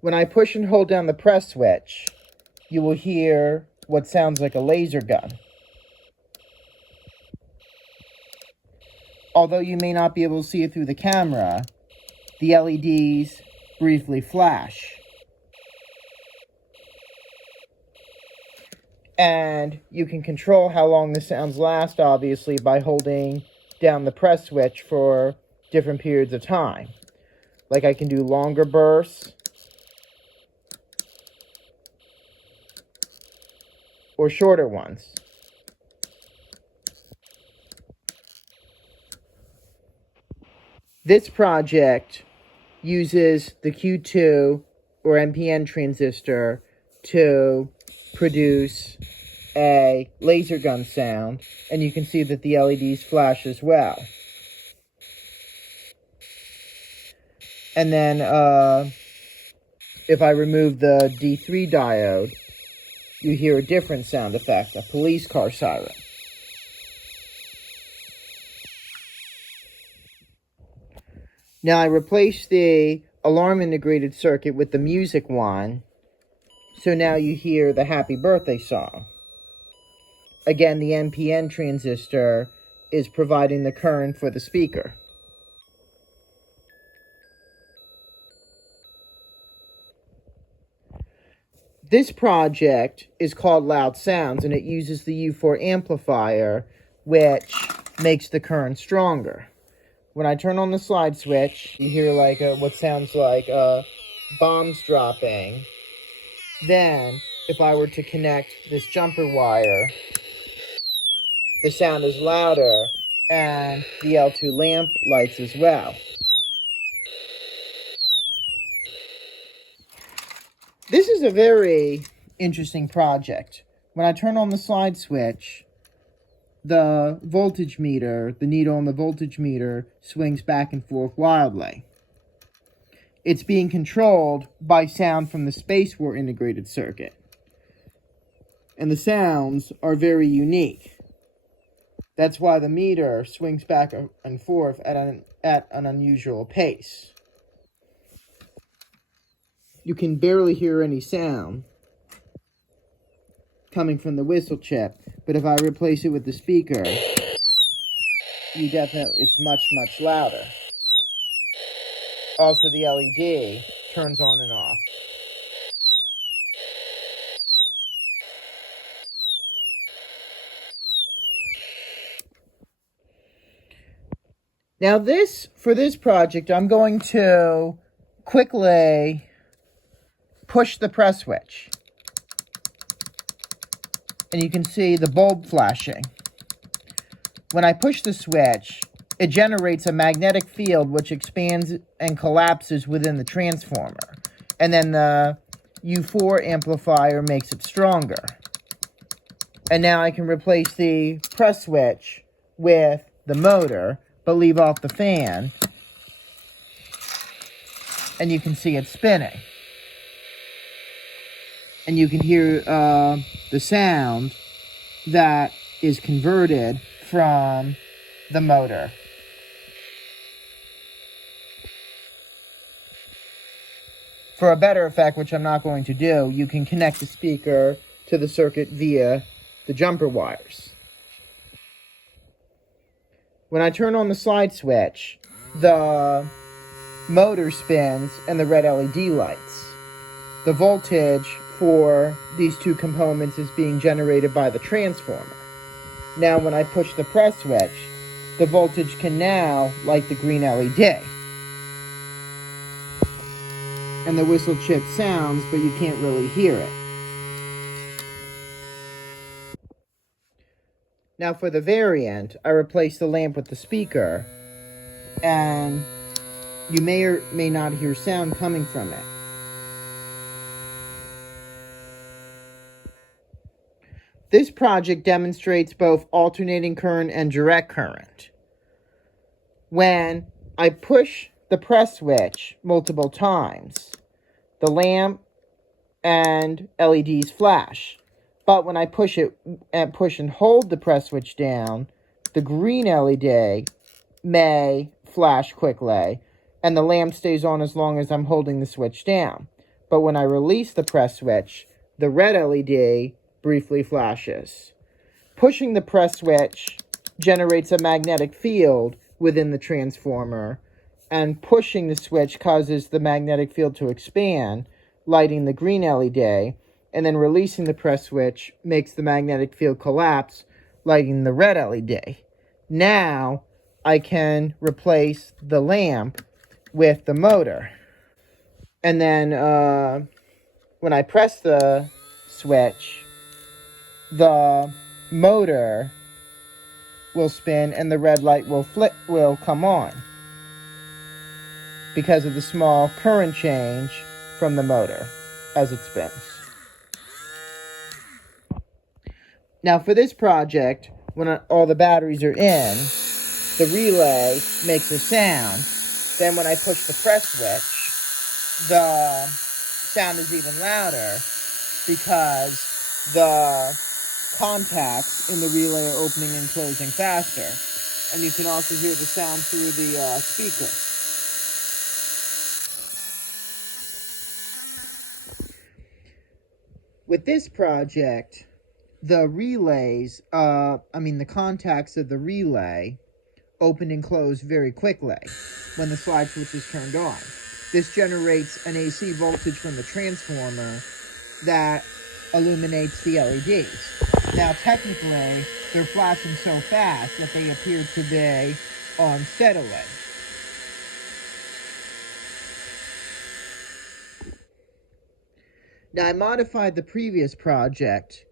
When I push and hold down the press switch, you will hear what sounds like a laser gun. Although you may not be able to see it through the camera, the LEDs briefly flash. And you can control how long the sounds last, obviously, by holding down the press switch for different periods of time. Like I can do longer bursts, or shorter ones. This project uses the Q2 or NPN transistor to produce a laser gun sound, and you can see that the LEDs flash as well. And then if I remove the D3 diode, you hear a different sound effect, a police car siren. Now I replaced the alarm integrated circuit with the music one, so now you hear the happy birthday song. Again, the NPN transistor is providing the current for the speaker. This project is called Loud Sounds, and it uses the U4 amplifier, which makes the current stronger. When I turn on the slide switch, you hear like what sounds like bombs dropping. Then, if I were to connect this jumper wire, the sound is louder, and the L2 lamp lights as well. This is a very interesting project. When I turn on the slide switch, the voltage meter, the needle on the voltage meter, swings back and forth wildly. It's being controlled by sound from the Space War integrated circuit. And the sounds are very unique. That's why the meter swings back and forth at an unusual pace. You can barely hear any sound coming from the whistle chip, but if I replace it with the speaker, it's much, much louder. Also, the LED turns on and off. Now for this project, I'm going to quickly push the press switch. And you can see the bulb flashing. When I push the switch, it generates a magnetic field which expands and collapses within the transformer. And then the U4 amplifier makes it stronger. And now I can replace the press switch with the motor, but leave off the fan. And you can see it spinning. And you can hear the sound that is converted from the motor. For a better effect, which I'm not going to do, you can connect the speaker to the circuit via the jumper wires. When I turn on the slide switch, the motor spins and the red LED lights. The voltage for these two components is being generated by the transformer. Now when I push the press switch, the voltage can now light the green LED. And the whistle chip sounds, but you can't really hear it. Now for the variant, I replaced the lamp with the speaker, and you may or may not hear sound coming from it. This project demonstrates both alternating current and direct current. When I push the press switch multiple times, the lamp and LEDs flash. But when I push and hold the press switch down, the green LED may flash quickly, and the lamp stays on as long as I'm holding the switch down. but when I release the press switch, the red LED briefly flashes. Pushing the press switch generates a magnetic field within the transformer, and pushing the switch causes the magnetic field to expand, lighting the green LED, and then releasing the press switch makes the magnetic field collapse, lighting the red LED. Now, I can replace the lamp with the motor. And then, when I press the switch, the motor will spin and the red light will come on because of the small current change from the motor as it spins. Now for this project, when all the batteries are in, the relay makes a sound. Then when I push the press switch, the sound is even louder because the contacts in the relay are opening and closing faster. And you can also hear the sound through the speaker. With this project, the relays, the contacts of the relay open and close very quickly when the slide switch is turned on. This generates an AC voltage from the transformer that illuminates the LEDs. Now, technically, they're flashing so fast that they appear to be on steadily. Now, I modified the previous project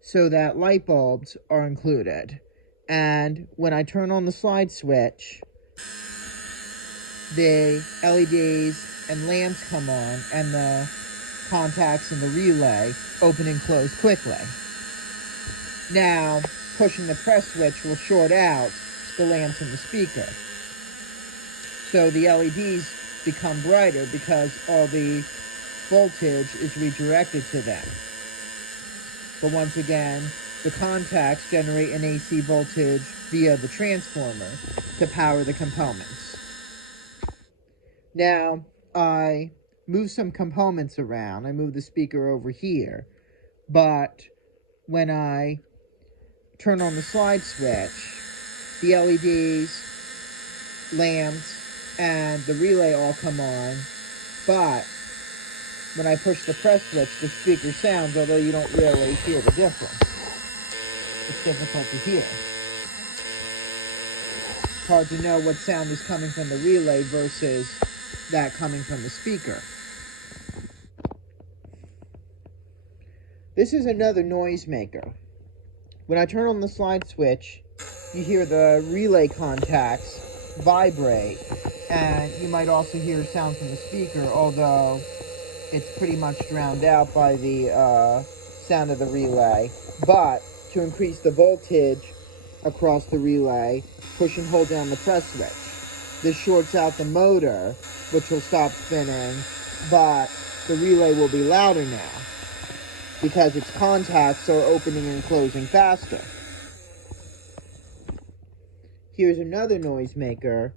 so that light bulbs are included. And when I turn on the slide switch, the LEDs and lamps come on, and the contacts in the relay open and close quickly. Now, pushing the press switch will short out the lamps in the speaker. So the LEDs become brighter because all the voltage is redirected to them. But once again, the contacts generate an AC voltage via the transformer to power the components. Now, I move some components around. I move the speaker over here. But when I turn on the slide switch, the LEDs, lamps, and the relay all come on. But when I push the press switch, the speaker sounds, although you don't really hear the difference. It's difficult to hear. It's hard to know what sound is coming from the relay versus that coming from the speaker. This is another noisemaker. When I turn on the slide switch, you hear the relay contacts vibrate, and you might also hear sound from the speaker, although it's pretty much drowned out by the sound of the relay. But to increase the voltage across the relay, push and hold down the press switch. This shorts out the motor, which will stop spinning, but the relay will be louder now because its contacts are opening and closing faster. Here's another noisemaker.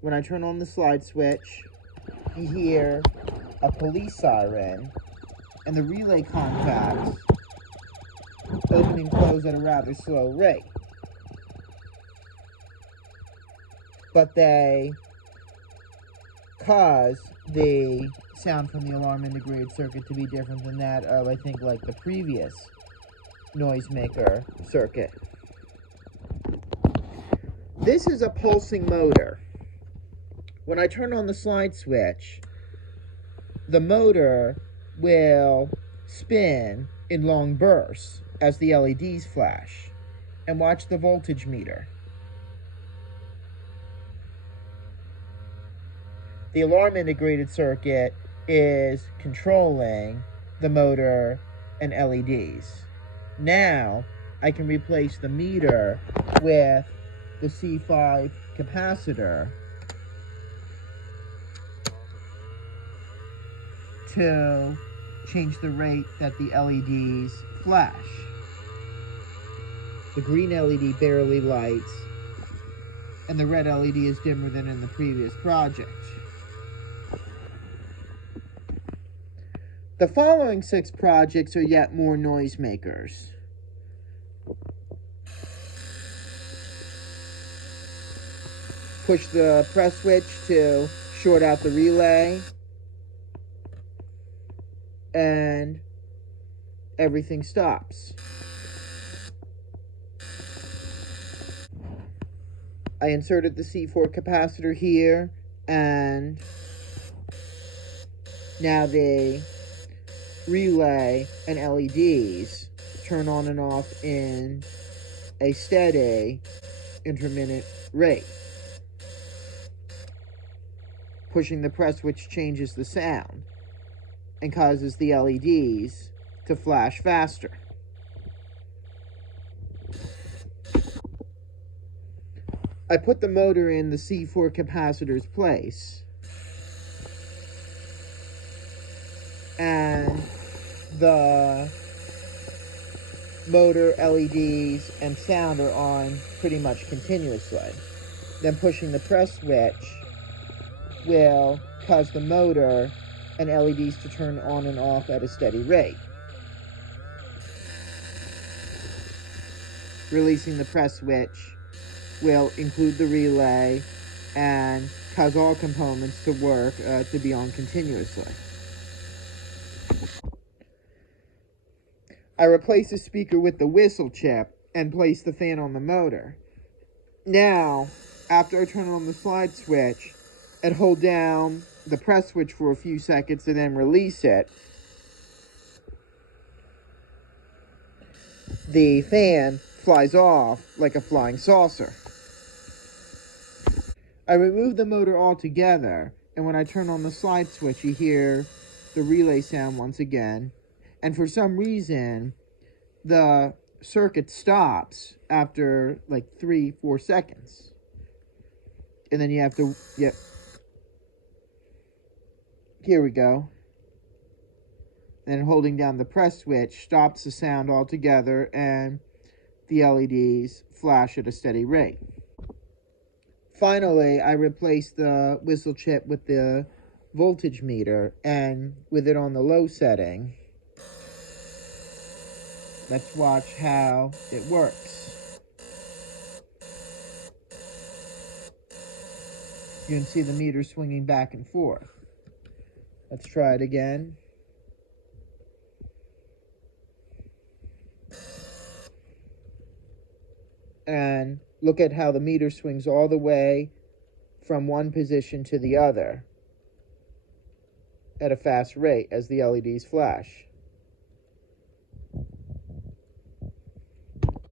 When I turn on the slide switch, you hear a police siren, and the relay contacts open and close at a rather slow rate. But they cause the sound from the alarm integrated circuit to be different than that of, I think, like the previous noisemaker circuit. This is a pulsing motor. When I turn on the slide switch, the motor will spin in long bursts as the LEDs flash. And watch the voltage meter. The alarm integrated circuit is controlling the motor and LEDs. Now, I can replace the meter with the C5 capacitor to change the rate that the LEDs flash. The green LED barely lights, and the red LED is dimmer than in the previous project. The following 6 projects are yet more noisemakers. Push the press switch to short out the relay, and everything stops. I inserted the C4 capacitor here, and now the relay and LEDs turn on and off in a steady intermittent rate. Pushing the press switch changes the sound and causes the LEDs to flash faster. I put the motor in the C4 capacitor's place, and the motor, LEDs, and sound are on pretty much continuously. Then pushing the press switch will cause the motor and LEDs to turn on and off at a steady rate. Releasing the press switch will include the relay and cause all components to work to be on continuously. I replace the speaker with the whistle chip and place the fan on the motor. Now, after I turn on the slide switch and hold down the press switch for a few seconds and then release it, the fan flies off like a flying saucer. I remove the motor altogether, and when I turn on the slide switch, you hear the relay sound once again, and for some reason, the circuit stops after like 3-4 seconds. And then you have to, here we go. And holding down the press switch stops the sound altogether, and the LEDs flash at a steady rate. Finally, I replaced the whistle chip with the voltage meter, and with it on the low setting, let's watch how it works. You can see the meter swinging back and forth. Let's try it again. And look at how the meter swings all the way from one position to the other at a fast rate as the LEDs flash.